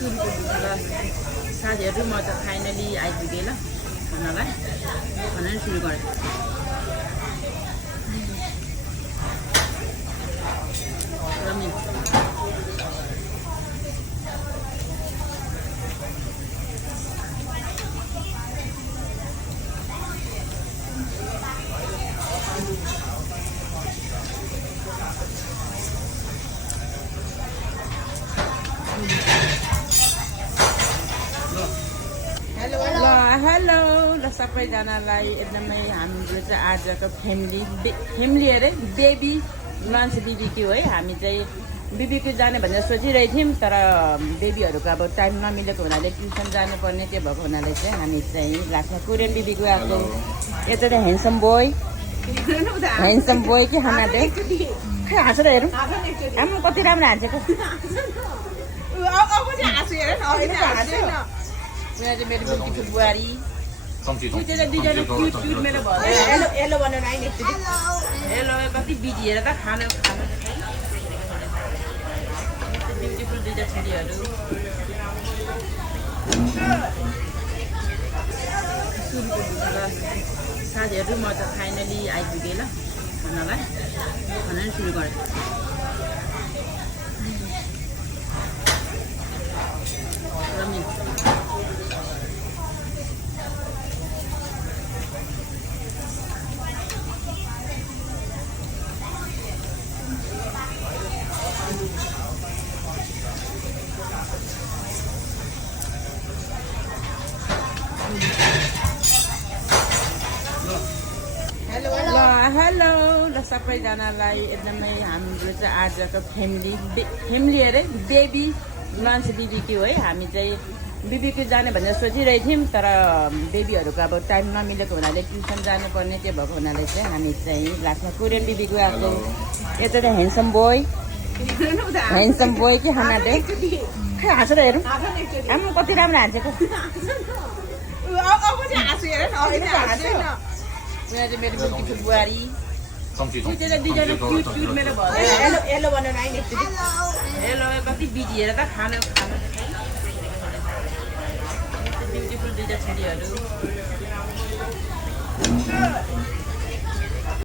ल साथीहरू म त फाइनली आइपुगेँ ल खानालाई खाना सुरु गरेँ। हेलो ल सबैजनालाई एकदमै हाम्रो चाहिँ आजको फ्यामिली अरे बेबी लन्च बिबीक्यू है। हामी चाहिँ बिबीक्यू जाने भनेर सोचिरहेको थियौँ, तर बेबीहरूको अब टाइम नमिलेको हुनाले ट्युसन जानुपर्ने त्यो भएको हुनाले चाहिँ हामी चाहिँ लास्टमा कोरियन बिबीक्यू आएको। यता चाहिँ ह्यान्डसम बोय के खाना दे खै हाँसेर हेरौँ आमा कति राम्रो हाँसेको। यहाँ चाहिँ मेरो ब्युटिफुल बुहारी मेरो हेलो भनेर आइने हेलो कति बिजी हेर त खाना ब्युटिफुल दुईवटा छोरीहरू। साथीहरू म त फाइनली आइपुगेँ ल खानालाई खाना सुरु गरेँ। हेलो ल सबैजनालाई एकदमै हाम्रो चाहिँ आजको फ्यामिली अरे बेबी लन्च बिबीक्यू है। हामी चाहिँ बिबीक्यू जाने भनेर सोचिरहेको थियौँ, तर बेबीहरूको अब टाइम नमिलेको हुनाले ट्युसन जानुपर्ने त्यो भएको हुनाले चाहिँ हामी चाहिँ लास्टमा कोरियन बिबीक्यू आएको। यता चाहिँ ह्यान्डसम बोय के खाना दे खै हाँसेर हेरौँ आमा कति राम्रो हाँसेको। यहाँ चाहिँ मेरो ब्युटिफुल बुहारी दुईजना मेरो हेलो भनेर आइने हेलो कति बिजी हेर त खाना ब्युटिफुल दुईवटा छोरीहरू।